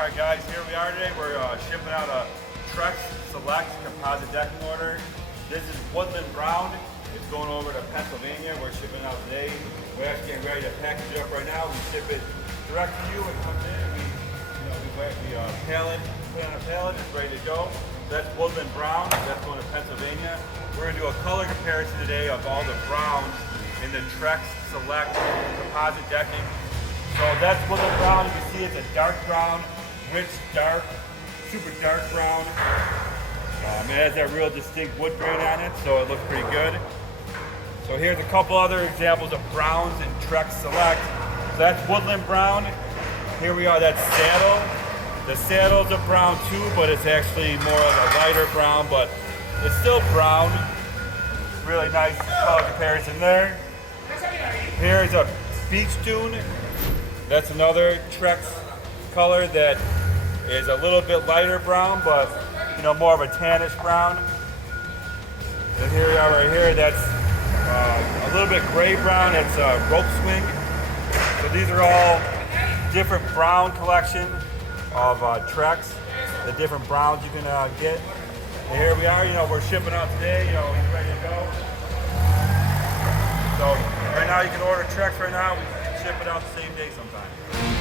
Alright guys, here we are today. We're shipping out a Trex Select composite decking order. This is woodland brown. It's going over to Pennsylvania. We're shipping out today. We're actually getting ready to package it up right now. We ship it direct to you. It comes in and we pallet, put it on a pallet, it's ready to go. So that's woodland brown. That's going to Pennsylvania. We're going to do a color comparison today of all the browns in the Trex Select composite decking. So that's woodland brown. You can see it's a dark brown, rich dark, super dark brown. It has that real distinct wood grain on it, so it looks pretty good. So here's a couple other examples of browns in Trex Select. So that's woodland brown. Here we are, that's saddle. The saddle's a brown too, but it's actually more of a lighter brown, but it's still brown. Really nice color comparison there. Here's a beech dune. That's another Trex color that is a little bit lighter brown, but more of a tannish brown. And here we are right here. That's a little bit gray brown. It's a rope swing. So these are all different brown collection of Trex, the different browns you can get. And here we are. We're shipping out today. He's ready to go. So right now you can order Trex right now. We can ship it out the same day sometime.